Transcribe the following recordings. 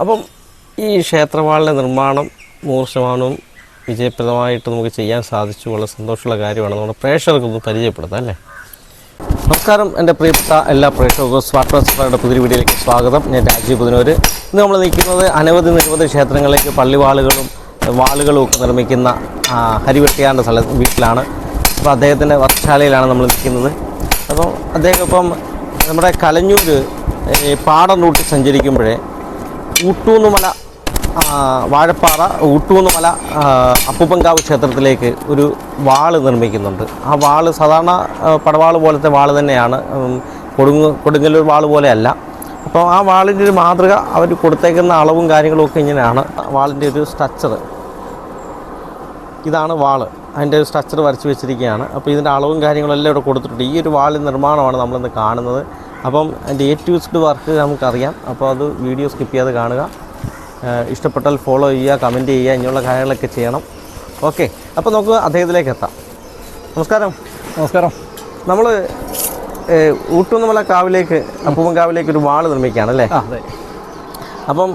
അപ്പം ഈ ക്ഷേത്രവാളിൻ്റെ നിർമ്മാണം 100% വിജയപ്രദമായിട്ട് നമുക്ക് ചെയ്യാൻ സാധിച്ചു. വളരെ സന്തോഷമുള്ള കാര്യമാണ്. നമ്മുടെ പ്രേക്ഷകർക്കൊന്ന് പരിചയപ്പെടുത്താം അല്ലേ. നമസ്കാരം എൻ്റെ പ്രിയപ്പെട്ട എല്ലാ പ്രേക്ഷകർക്കും സ്മാർട്ട് ട്രാൻസ്ഫറുടെ പുതിയ വീഡിയോയിലേക്ക് സ്വാഗതം. ഞാൻ രാജീവ് പുതിനൂര്. ഇന്ന് നമ്മൾ നിൽക്കുന്നത് നിരവധി ക്ഷേത്രങ്ങളിലേക്ക് പള്ളിവാളുകളും വാളുകളും ഒക്കെ നിർമ്മിക്കുന്ന ഹരിവെട്ടിയാൻ്റെ വീട്ടിലാണ്. അപ്പോൾ അദ്ദേഹത്തിൻ്റെ വർക്ക്ഷാലയിലാണ് നമ്മൾ നിൽക്കുന്നത്. അപ്പോൾ അദ്ദേഹം ഇപ്പം നമ്മുടെ കലഞ്ഞൂർ പാടം റൂട്ടിൽ സഞ്ചരിക്കുമ്പോഴേ ഊട്ടൂന്നുമല വാഴപ്പാറ ഊട്ടൂന്നുമല അപ്പൂപ്പൻകാവ് ക്ഷേത്രത്തിലേക്ക് ഒരു വാള് നിർമ്മിക്കുന്നുണ്ട്. ആ വാള് സാധാരണ പടവാള് പോലത്തെ വാള് തന്നെയാണ്, കൊടുങ്ങല്ലൂർ വാള് പോലെയല്ല. അപ്പോൾ ആ വാളിൻ്റെ ഒരു മാതൃക അവർ കൊടുത്തേക്കുന്ന അളവും കാര്യങ്ങളും ഒക്കെ ഇങ്ങനെയാണ്. വാളിൻ്റെ ഒരു സ്ട്രക്ചർ ഇതാണ് വാള്, അതിൻ്റെ ഒരു സ്ട്രക്ചർ വരച്ച് വെച്ചിരിക്കുകയാണ്. അപ്പോൾ ഇതിൻ്റെ അളവും കാര്യങ്ങളെല്ലാം ഇവിടെ കൊടുത്തിട്ടുണ്ട്. ഈ ഒരു വാളിൻ്റെ നിർമ്മാണമാണ് നമ്മളിന്ന് കാണുന്നത്. അപ്പം അതിൻ്റെ വർക്ക് നമുക്കറിയാം. അപ്പോൾ അത് വീഡിയോ സ്കിപ്പ് ചെയ്യാതെ കാണുക. ഇഷ്ടപ്പെട്ടാൽ ഫോളോ ചെയ്യുക, കമൻറ്റ് ചെയ്യുക, ഇങ്ങനെയുള്ള കാര്യങ്ങളൊക്കെ ചെയ്യണം. ഓക്കെ, അപ്പോൾ നമുക്ക് അദ്ദേഹത്തിലേക്ക് എത്താം. നമസ്കാരം. നമ്മൾ ഊട്ടൂന്നുമല കാവിലേക്ക് അപ്പൂപ്പൻകാവിലേക്ക് ഒരു വാള് നിർമ്മിക്കുകയാണല്ലേ? അതെ. അപ്പം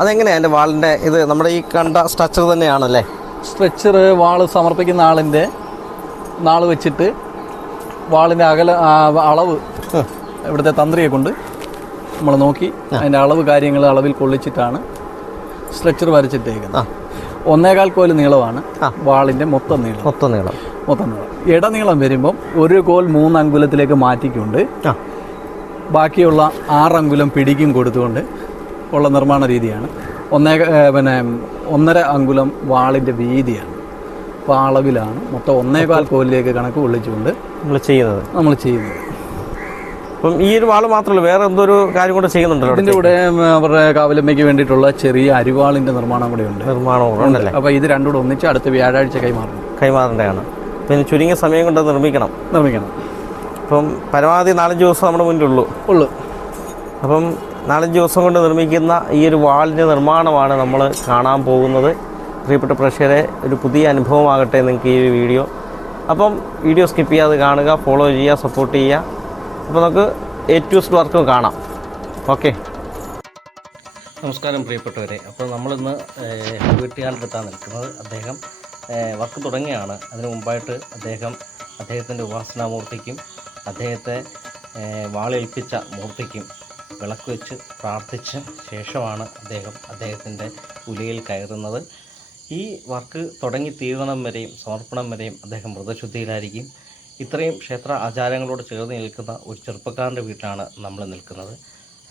അതെങ്ങനെയാണ് എൻ്റെ വാളിൻ്റെ ഇത് നമ്മുടെ ഈ കണ്ട സ്ട്രക്ചർ തന്നെയാണല്ലേ? സ്ട്രക്ചർ വാള് സമർപ്പിക്കുന്ന ആളിൻ്റെ നാൾ വെച്ചിട്ട് വാളിൻ്റെ അളവ് ഇവിടുത്തെ തന്ത്രിയെ കൊണ്ട് നമ്മൾ നോക്കി അതിൻ്റെ അളവ് കാര്യങ്ങൾ അളവിൽ കൊള്ളിച്ചിട്ടാണ് സ്ട്രക്ചർ വരച്ചിട്ടേക്കുന്നത്. 1.25 കോൽ നീളമാണ് വാളിൻ്റെ മൊത്തം നീളം. ഇടനീളം വരുമ്പം 1 കോൽ 3 അങ്കുലത്തിലേക്ക് മാറ്റിക്കൊണ്ട് ബാക്കിയുള്ള 6 അങ്കുലം പിടിക്കും കൊടുത്തുകൊണ്ട് ഉള്ള നിർമ്മാണ രീതിയാണ്. 1.5 അങ്കുലം വാളിൻ്റെ വീതിയാണ്. അപ്പോൾ ആ അളവിലാണ് മൊത്തം 1.25 കോലിലേക്ക് കണക്ക് കൊള്ളിച്ചുകൊണ്ട് നമ്മൾ ചെയ്യുന്നത്. അപ്പം ഈ ഒരു വാള് മാത്രമല്ല, വേറെ എന്തൊരു കാര്യം കൂടെ ചെയ്യുന്നുണ്ടല്ലോ ഇതിൻ്റെ കൂടെ അവരുടെ കാവലമ്മയ്ക്ക് വേണ്ടിയിട്ടുള്ള ചെറിയ അരിവാളിൻ്റെ നിർമ്മാണം കൂടെ ഉണ്ട്. നിർമ്മാണമുണ്ടല്ലേ? അപ്പോൾ ഇത് രണ്ടും കൂടെ ഒന്നിച്ച് അടുത്ത വ്യാഴാഴ്ച കൈമാറേണ്ടതാണ്. പിന്നെ ചുരുങ്ങിയ സമയം കൊണ്ട് നിർമ്മിക്കണം. അപ്പം പരമാവധി 4-5 ദിവസം നമ്മുടെ മുന്നിലുള്ളൂ. അപ്പം 4-5 ദിവസം കൊണ്ട് നിർമ്മിക്കുന്ന ഈ ഒരു വാളിൻ്റെ നിർമ്മാണമാണ് നമ്മൾ കാണാൻ പോകുന്നത്. പ്രിയപ്പെട്ട പ്രേക്ഷകരെ, ഒരു പുതിയ അനുഭവമാകട്ടെ നിങ്ങൾക്ക് ഈ ഒരു വീഡിയോ. അപ്പം വീഡിയോ സ്കിപ്പ് ചെയ്യാതെ കാണുക, ഫോളോ ചെയ്യുക, സപ്പോർട്ട് ചെയ്യുക. അപ്പോൾ നമുക്ക് വർക്കും കാണാം. ഓക്കെ, നമസ്കാരം പ്രിയപ്പെട്ടവരെ. അപ്പോൾ നമ്മളിന്ന് വീട്ടുകാരുടെ അടുത്താണ് നിൽക്കുന്നത്. അദ്ദേഹം വർക്ക് തുടങ്ങിയാണ്. അതിന് മുമ്പായിട്ട് അദ്ദേഹത്തിൻ്റെ ഉപാസനാമൂർത്തിക്കും അദ്ദേഹത്തെ വാളേൽപ്പിച്ച മൂർത്തിക്കും വിളക്ക് വെച്ച് പ്രാർത്ഥിച്ച ശേഷമാണ് അദ്ദേഹത്തിൻ്റെ ഉലയിൽ കയറുന്നത്. ഈ വർക്ക് തുടങ്ങി തീർണം വരെയും സമർപ്പണം വരെയും അദ്ദേഹം വ്രതശുദ്ധിയിലായിരിക്കും. ഇത്രയും ക്ഷേത്ര ആചാരങ്ങളോട് ചേർന്ന് നിൽക്കുന്ന ഒരു ചെറുപ്പക്കാരൻ്റെ വീട്ടിലാണ് നമ്മൾ നിൽക്കുന്നത്.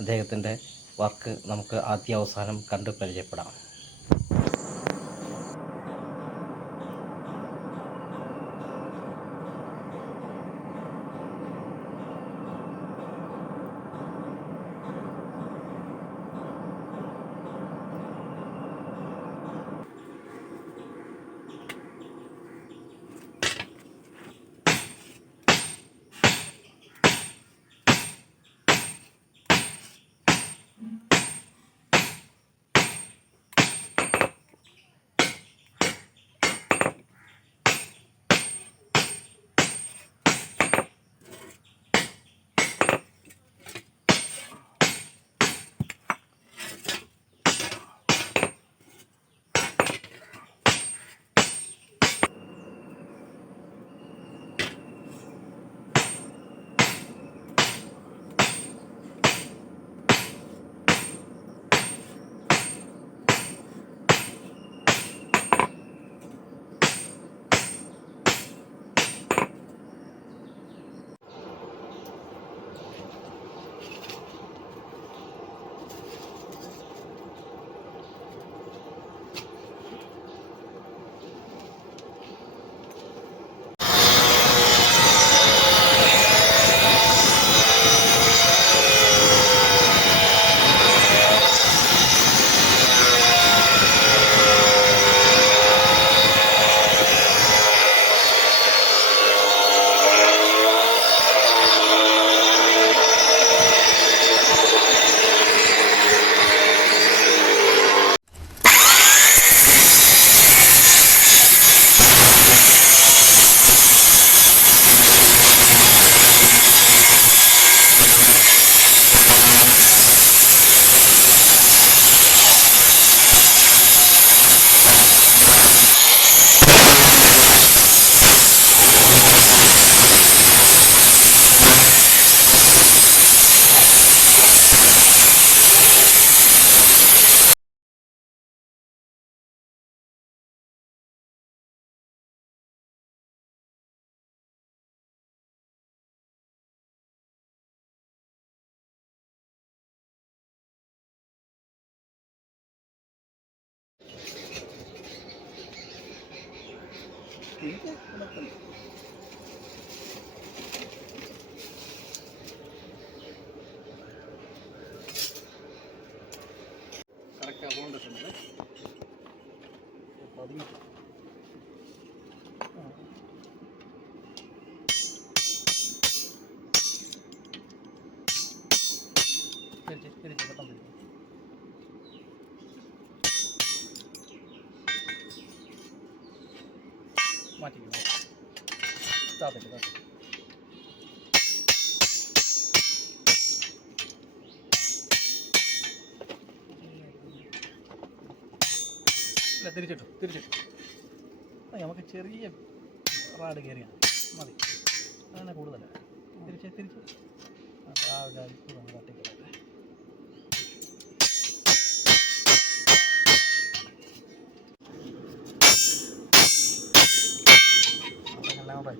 അദ്ദേഹത്തിൻ്റെ വർക്ക് നമുക്ക് ആദ്യാവസാനം കണ്ടു പരിചയപ്പെടാം. കറക്റ്റ് അതുകൊണ്ട് തിരിച്ച് പെട്ടെന്ന് തിരിച്ച് മാറ്റിക്കണം. താത്തേക്ക് ഇല്ല, തിരിച്ചിട്ടു നമുക്ക് ചെറിയ റാഡ് കയറിയാണ് മതി, അങ്ങനെ കൂടുതലല്ല. തിരിച്ച് തട്ടിക്കളട്ടെ. അപ്പം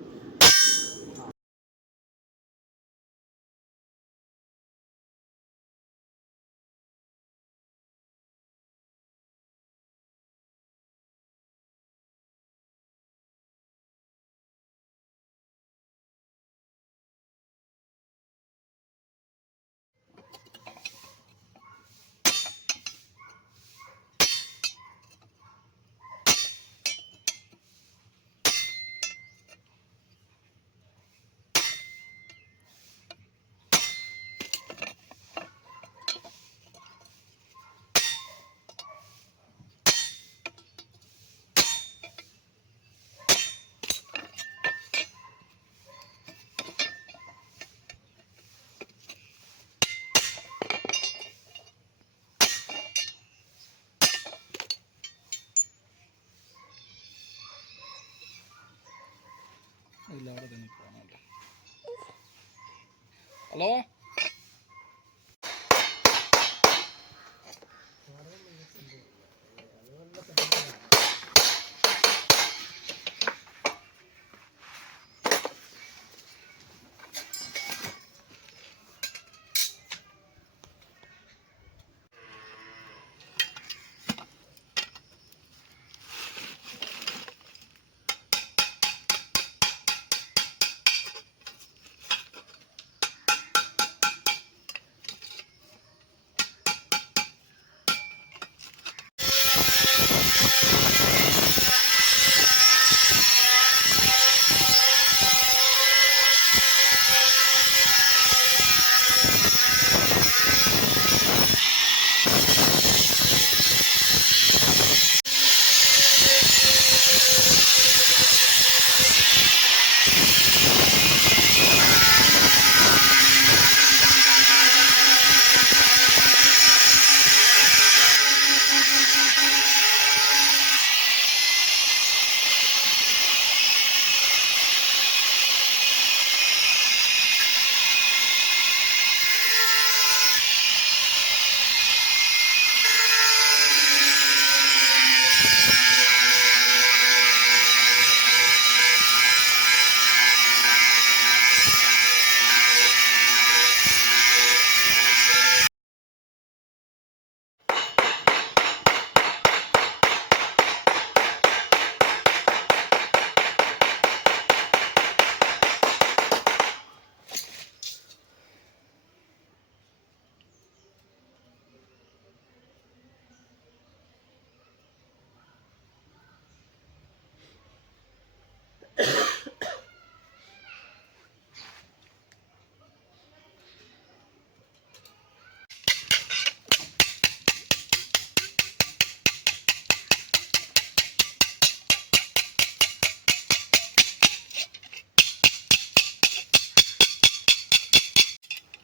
ഇല്ല, അവിടെ തന്നെ പോകണമല്ലോ. ഹലോ,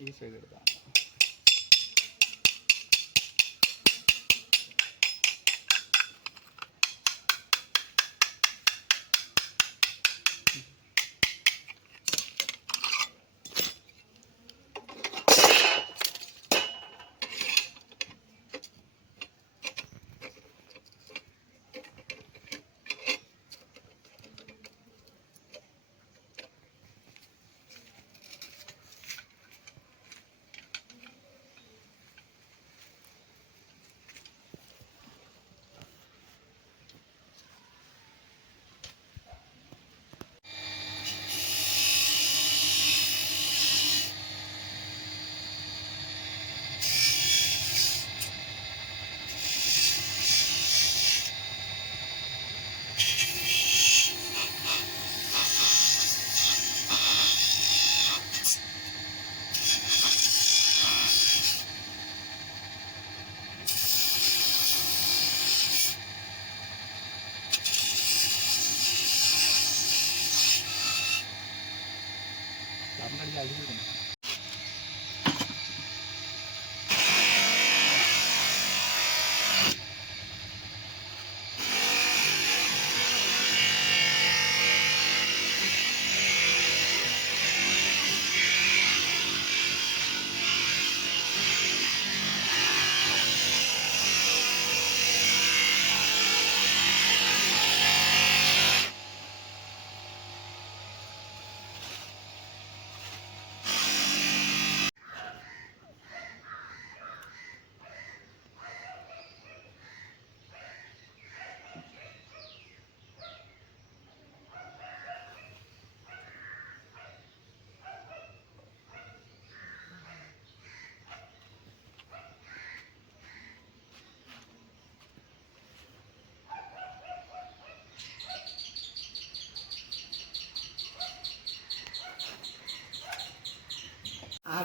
ഈ സൈഡ് എടുക്കാം.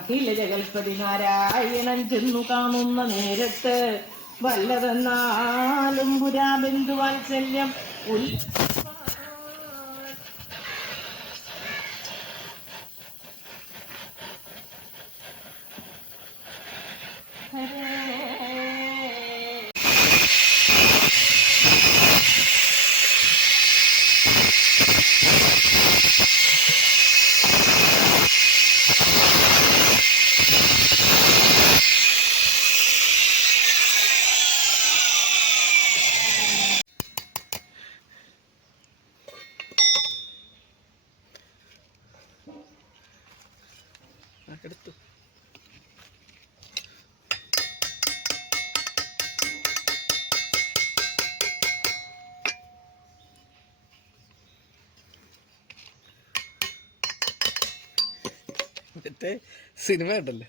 ജഗൽപതി നാരായണൻ ചെന്നു കാണുന്ന നേരത്ത് വല്ലതെന്നാലും പുരാബിന്ദു വാത്സല്യം എടുത്തു. മറ്റേ സിനിമ ഉണ്ടല്ലോ,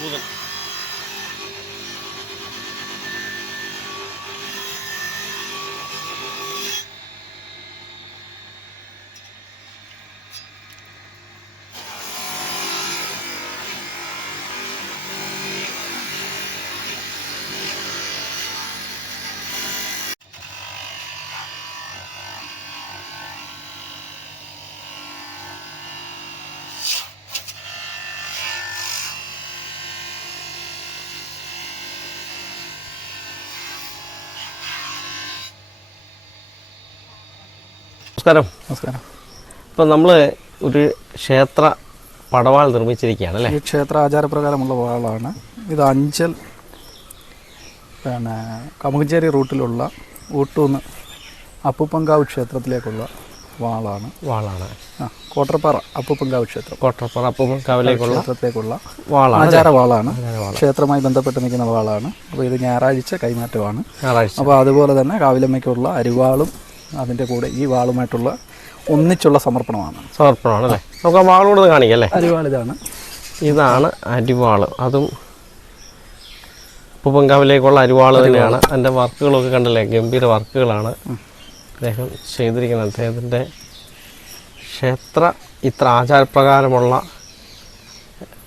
പൂതൻ. നമസ്കാരം. നമസ്കാരം. ഇപ്പം നമ്മൾ ഒരു ക്ഷേത്ര പടവാൾ നിർമ്മിച്ചിരിക്കുകയാണ് അല്ലേ? ഈ ക്ഷേത്ര ആചാരപ്രകാരമുള്ള വാളാണ് ഇത്. അഞ്ചൽ കമുകഞ്ചേരി റൂട്ടിലുള്ള ഊട്ടൂന്ന് അപ്പുപ്പങ്കാവ് ക്ഷേത്രത്തിലേക്കുള്ള വാളാണ്. കോട്ടർപ്പാറ അപ്പുപ്പങ്കാവ് ക്ഷേത്രം, കോട്ടർപ്പാറ അപ്പുപ്പങ്കാവിലേക്കുള്ള ക്ഷേത്രത്തിലേക്കുള്ള വാളാണ്, ആചാര വാളാണ്. ക്ഷേത്രവുമായി ബന്ധപ്പെട്ട് നിൽക്കുന്ന വാളാണ്. അപ്പോൾ ഇത് ഞായറാഴ്ച കൈമാറ്റമാണ്. അപ്പോൾ അതുപോലെ തന്നെ കാവിലമ്മയ്ക്കുള്ള അരിവാളും അതിൻ്റെ കൂടെ ഈ വാളുമായിട്ടുള്ള ഒന്നിച്ചുള്ള സമർപ്പണമാണ് അല്ലേ? നമുക്ക് ആ വാളോട് കാണിക്കാം അല്ലേ? അരിവാൾ ഇതാണ് അരിവാൾ. അതും അപ്പുപ്പങ്കാവിലേക്കുള്ള അരിവാൾ തന്നെയാണ്. അതിൻ്റെ വർക്കുകളൊക്കെ കണ്ടല്ലേ, ഗംഭീര വർക്കുകളാണ് അദ്ദേഹം ചെയ്തിരിക്കുന്നത്. അദ്ദേഹത്തിൻ്റെ ക്ഷേത്ര ഇത്ര ആചാരപ്രകാരമുള്ള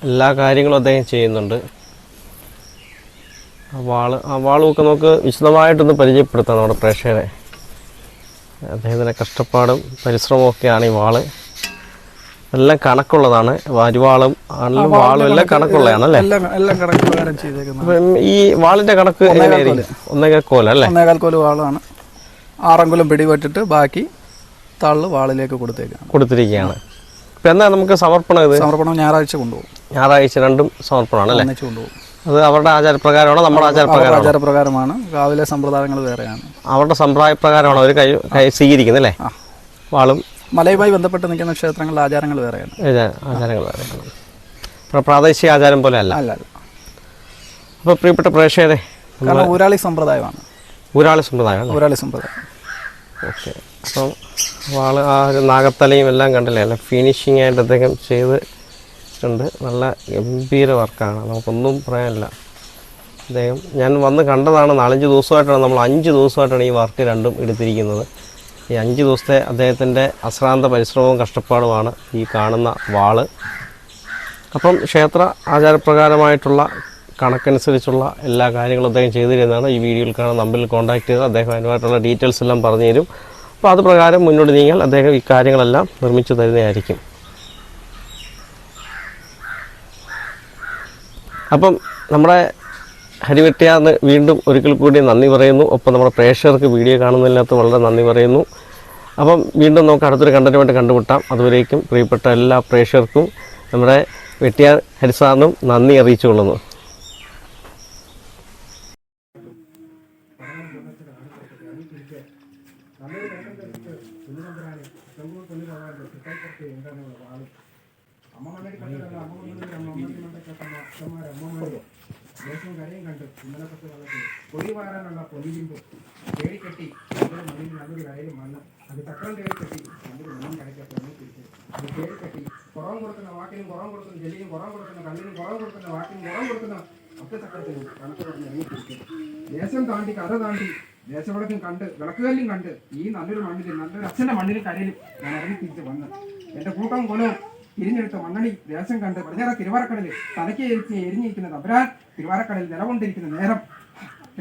എല്ലാ കാര്യങ്ങളും അദ്ദേഹം ചെയ്യുന്നുണ്ട്. ആ വാളുമൊക്കെ നമുക്ക് വിശദമായിട്ടൊന്ന് പരിചയപ്പെടുത്താം നമ്മുടെ പ്രേക്ഷകരെ. അദ്ദേഹത്തിൻ്റെ കഷ്ടപ്പാടും പരിശ്രമമൊക്കെയാണ് ഈ വാള്. എല്ലാം കണക്കുള്ളതാണ്. അരിവാളും വാളും എല്ലാം കണക്കുള്ളതാണ് അല്ലേ? അപ്പം ഈ വാളിൻ്റെ കണക്ക് എങ്ങനെയായിരിക്കും? 1.25 കോൽ അല്ലേ? 1.25 കോൽ വാളാണ്. 6 അങ്കുലം പിടിപെട്ടിട്ട് ബാക്കി തള്ളു വാളിലേക്ക് കൊടുത്തിരിക്കുകയാണ്. ഇപ്പം എന്നാ നമുക്ക് സമർപ്പണം? ഇത് സമർപ്പണം ഞായറാഴ്ച കൊണ്ടുപോകും. ഞായറാഴ്ച രണ്ടും സമർപ്പണമാണ് അല്ലേ? കൊണ്ടുപോകും. അത് അവരുടെ ആചാരപ്രകാരമാണോ നമ്മുടെ ആചാരപ്രകാരമാണ്? കാവിലെ സമ്പ്രദായങ്ങൾ വേറെയാണ്. അവരുടെ സമ്പ്രദായപ്രകാരമാണോ അവർ കൈ സ്വീകരിക്കുന്നത് അല്ലേ? വാളും മലയുമായി ബന്ധപ്പെട്ട് നിൽക്കുന്ന ക്ഷേത്രങ്ങളിലെ ആചാരങ്ങൾ വേറെയാണ്. ആചാരങ്ങൾ വേറെയാണ്, പ്രാദേശിക ആചാരം പോലെ അല്ല. അപ്പോൾ പ്രിയപ്പെട്ട പ്രേക്ഷകരെ, ഊരാളി സമ്പ്രദായമാണ്. ഊരാളി സമ്പ്രദായം. ഓക്കെ. അപ്പം വാള് ആ ഒരു നാഗത്തലയും എല്ലാം കണ്ടില്ലേ, നല്ല ഫിനിഷിംഗ് ആയിട്ട് അദ്ദേഹം ചെയ്തിട്ടുണ്ട്. നല്ല ഗംഭീര വർക്കാണ്, നമുക്കൊന്നും പറയാനില്ല. അദ്ദേഹം ഞാൻ വന്ന് കണ്ടതാണ്. 4-5 ദിവസമായിട്ടാണ്, നമ്മൾ 5 ദിവസമായിട്ടാണ് ഈ വർക്ക് രണ്ടും എടുത്തിരിക്കുന്നത്. ഈ 5 ദിവസത്തെ അദ്ദേഹത്തിൻ്റെ അശ്രാന്ത പരിശ്രമവും കഷ്ടപ്പാടുമാണ് ഈ കാണുന്ന വാള്. അപ്പം ക്ഷേത്ര ആചാരപ്രകാരമായിട്ടുള്ള കണക്കനുസരിച്ചുള്ള എല്ലാ കാര്യങ്ങളും അദ്ദേഹം ചെയ്തു തരുന്നതാണ്. ഈ വീഡിയോയിൽ കാണാൻ നമ്പറിൽ കോൺടാക്ട് ചെയ്ത് അദ്ദേഹം അതിനുമായിട്ടുള്ള ഡീറ്റെയിൽസ് എല്ലാം പറഞ്ഞു തരും. അപ്പോൾ അത് പ്രകാരം മുന്നോട്ട് നീങ്ങിയാൽ അദ്ദേഹം ഈ കാര്യങ്ങളെല്ലാം നിർമ്മിച്ചു തരുന്നതായിരിക്കും. അപ്പം നമ്മുടെ ഹരിവെട്ടിയാന്ന് വീണ്ടും ഒരിക്കൽ കൂടി നന്ദി പറയുന്നു. ഒപ്പം നമ്മുടെ പ്രേക്ഷകർക്ക് വീഡിയോ കാണുന്നതിനകത്ത് വളരെ നന്ദി പറയുന്നു. അപ്പം വീണ്ടും നമുക്ക് അടുത്തൊരു കണ്ടന്റുമായിട്ട് കണ്ടുമുട്ടാം. അതുവരേക്കും പ്രിയപ്പെട്ട എല്ലാ പ്രേക്ഷകർക്കും നമ്മുടെ വെട്ടിയാർ ഹരിസാറിനും നന്ദി അറിയിച്ചുകൊള്ളുന്നു. ദേശവും കരയും കണ്ട് ഇന്നലെ പത്ത് വെള്ളത്തിൽ പൊടി വാരാനുള്ള പൊലിരിമ്പ് തേടിക്കെട്ടി മണ്ണിൽ നല്ലൊരു വയലും മണ്ണ് അത് ചക്രം തേടിക്കെട്ടി നല്ലൊരു മണ്ണും കരയ്ക്ക് പൊങ്ങി തിരിച്ച് അത് തേടിക്കെട്ടി കുറവ് കൊടുക്കുന്ന വാക്കിനും കുറവ് കൊടുക്കുന്ന ജെല്ലിനും കുറവ് കൊടുക്കുന്ന കല്ലിനും കുറവ് കൊടുക്കുന്ന വാക്കിനും കുറവ് കൊടുക്കുന്ന ഒറ്റ ചക്രത്തിനും കണക്ക് പറഞ്ഞ് ഇറങ്ങി തിരിച്ച് ദേശം താണ്ടി കഥ താണ്ടി ദേശവിളക്കും കണ്ട് വിളക്കുകല്ലും കണ്ട് ഈ നല്ലൊരു മണ്ണിലും നല്ലൊരു അച്ഛൻ്റെ മണ്ണിലും കരയിലും ഞാൻ ഇറങ്ങി തിരിച്ച് വന്ന് എൻ്റെ കൂട്ടം കൊലവും തിരിഞ്ഞെടുത്ത മണ്ണടി ദേശം കണ്ട് പടിഞ്ഞാറ തിരുവാരക്കടലിൽ തലയ്ക്ക് എരിഞ്ഞിരിക്കുന്ന തമ്പുരാൻ തിരുവാരക്കടലിൽ നിലകൊണ്ടിരിക്കുന്ന നേരം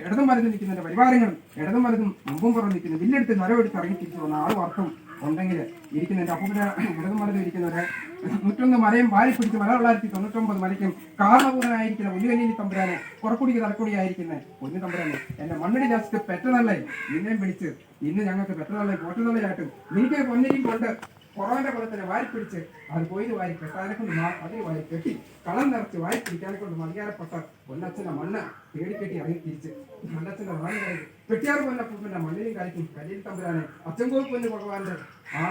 ഇടതും വലതും നിൽക്കുന്നതിന്റെ പരിവാരങ്ങളും ഇടതും വലതും മുമ്പും പുറം നിൽക്കുന്ന വില്ലെടുത്ത് നരവെടുത്ത് ഇറങ്ങി തിരിച്ചു വന്ന ആളും അർത്ഥം ഉണ്ടെങ്കിൽ ഇരിക്കുന്നതിന്റെ അപ്പൂപ്പിന്റെ ഇടതും വലതും ഇരിക്കുന്നവരെ 101 മലയും വാരി പിടിച്ച് 1999 മലയ്ക്കും കാരണഭൂതനായിരിക്കുന്ന ഉല്ലുകല്ലിൽ തമ്പുരാനെ പുറക്കുടിക്ക് തലക്കുടിയായിരിക്കുന്ന പൊന്നു തമ്പുരാനെ എന്റെ മണ്ണടി ദേശത്ത് പെറ്റതല്ലേ നിന്നെയും പിടിച്ച് ഇന്ന് ഞങ്ങൾക്ക് പെറ്റതല്ലേ പോറ്റതള്ളയായിട്ടും നിനക്ക് പൊന്നരിയും കൊണ്ട് കൊറോന്റെ കുളത്തിനെ വാരിപ്പിടിച്ച് അത് കൊയ്ത് വാരി കെട്ടാനെ കൊണ്ട് അതിന് വാരി കെട്ടി കളം നിറച്ച് വാരി പിടിക്കാനെ കൊണ്ട് മതിയാരപ്പെട്ട പൊന്നച്ഛന്റെ മണ്ണ് തേടിക്കെട്ടി ഇറങ്ങി തിരിച്ച് പൊന്നച്ഛന്റെ മണ്ണ് കയറി വെട്ടിയാറ് പൊന്നപ്പൂപ്പിന്റെ മണ്ണിലും കളിക്കും കരിയിൽ തമ്പുരാനെ അച്ചൻകോൽ പൊന്നു ഭഗവാന്റെ ആ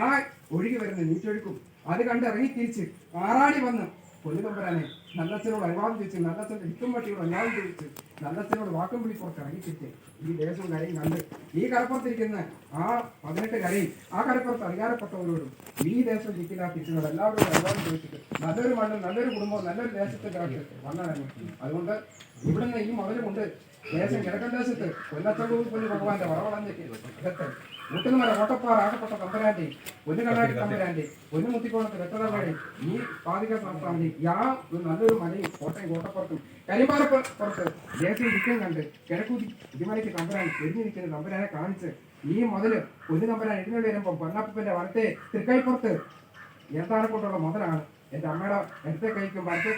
ഒഴുകി വരുന്ന നീറ്റൊഴുക്കും അത് കണ്ട് ഇറങ്ങി തിരിച്ച് ആറാടി വന്ന് പൊന്നു തമ്പുരാനെ നല്ലച്ഛനോട് അനുവാദം ചോദിച്ച് നല്ലച്ഛന്റെ ഇട്ടും പട്ടിയോട് അനുവാദം ചോദിച്ച് നല്ലച്ഛനോട് വാക്കും വിളി പുറത്ത് ഇറങ്ങി തിരിച്ച് ഈ ദേശവും കരയും കണ്ട് ഈ കടപ്പുറത്തിരിക്കുന്ന ആ 18 കരയും ആ കടപ്പുറത്ത് അധികാരപ്പെട്ടവരോടും ഈ ദേശം ഇരിക്കുന്ന തിരിച്ചോട് എല്ലാവരോടും അനുവാദം ചോദിച്ചിട്ട് നല്ലൊരു മണ്ണും നല്ലൊരു കുടുംബവും നല്ലൊരു ദേശത്തെ കാട്ട് വന്നതാണ്. അതുകൊണ്ട് ഇവിടുന്ന് ഈ മുതലുമുണ്ട് ദേശം കിഴക്കൻ ദേശത്ത് കൊല്ലത്തൂർ പൊന്നു ഭഗവാന്റെ വറവളഞ്ഞേക്ക് അകത്ത് മുട്ടുന്നമല ഓട്ടപ്പാറ ആകപ്പെട്ട തമ്പുരാന്റെ പൊന്നുകണ്ണാടി തമ്പുരാന്റെ പൊന്നുമുത്തിക്കോണത്ത് വെട്ടതള്ളയുടെ ഈ പാതിക സംസ്ഥാനത്തെ ഒരു നല്ലൊരു മലയും കോട്ടയും കോട്ടപ്പുറത്തും കരിമ്പാറപ്പുറത്ത് ദേശം ഇരിക്കും കണ്ട് കിഴക്കൂതി ഇതിമലയ്ക്ക് തമ്പുരാൻ എരിഞ്ഞിരിക്കുന്ന തമ്പുരാനെ കാണിച്ച് ഈ മുതല് പൊന്നു തമ്പുരാൻ എഴുന്നേണ്ടി വരുമ്പോൾ പൊന്നപ്പന്റെ വലത്തെ തൃക്കൈപ്പുറത്ത് എന്താണ് കൊണ്ടുള്ള മുതലാണ് എന്റെ അമ്മയുടെ ഇടത്തെ കൈക്കും വലത്തെ